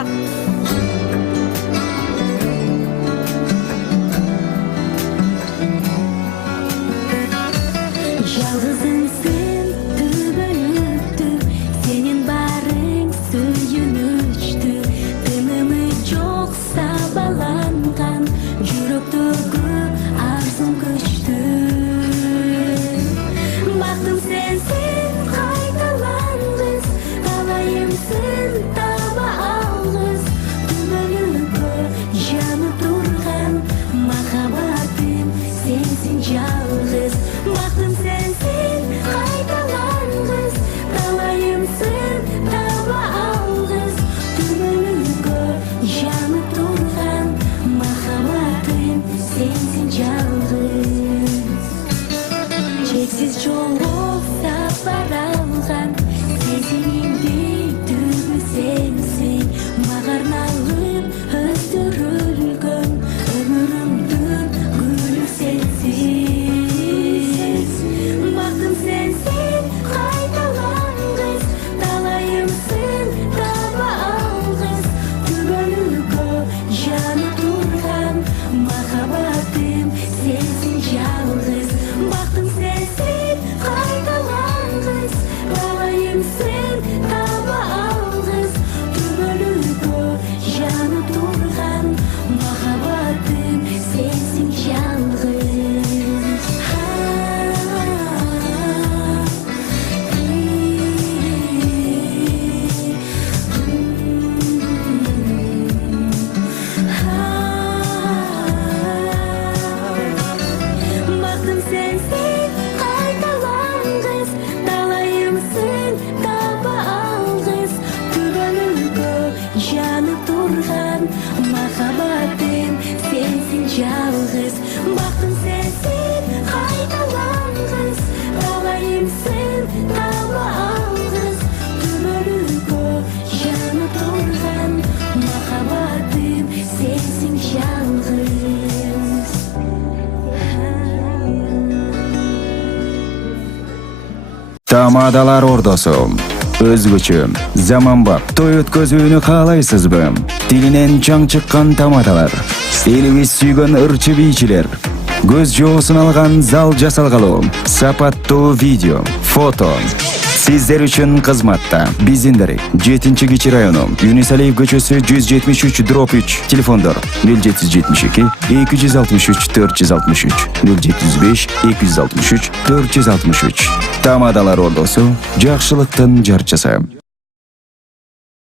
жашап. Жалғызыңсың түбілікті, сенен барың сүйінішті, тынымы жоқ сабаланған, жүректегі арзым күшті. Бақтым сенсің қайталанғыз, қалайымсың таба алғыз, түбілігі жанып тұрған, махаббатым сенсің жалғыз. Бақтым сенсің қайталанғыз, қалайымсың таба алғыз, түбілігі жанып тұрған, махаббатым сенсің жалғыз. Çeksiz жолоқ сапар алған, сезімімде түбі сенсің, мағарналып өздірілген, өмірімдің гүлі сенсің. Бақтым сенсің қайталанғыз, талайымсың таба алғыз, түбілігі жанып тұрған, махаббатым сенсің жалғыз. Бақтым сенсің қайталанғыз, талайымсың таба алғыз, түбілігі жанып тұрған, махаббатым сенсің жалғыз. Бақтым сенсің қайталанғыз, талайымсың таба алғыз, түбілігі жанып тұрған, махаббатым сенсің жалғыз. Бақтым сенсің қайталанғыз, талайымсың таба алғыз, түбілігі жанып тұрған, махаббатым сенсің жалғыз. Тамадалар ордосу өзгөчө заманбап той өткөзүүнү каалайсызбы? Тилинен чаң чыккан тамадалар, элибиз сүйгөн ырчы бийчилер, көз жоосун алган зал жасалгалуу, сапаттуу видео, фото сиздер үчүн кызматта. Биздин дарек 7-Кичи району, Юнусалиев көчөсү 173/3, телефондор 0772 263 463, 075 263 463. Тамадалар ордосу, жакшылыктын жарчысы.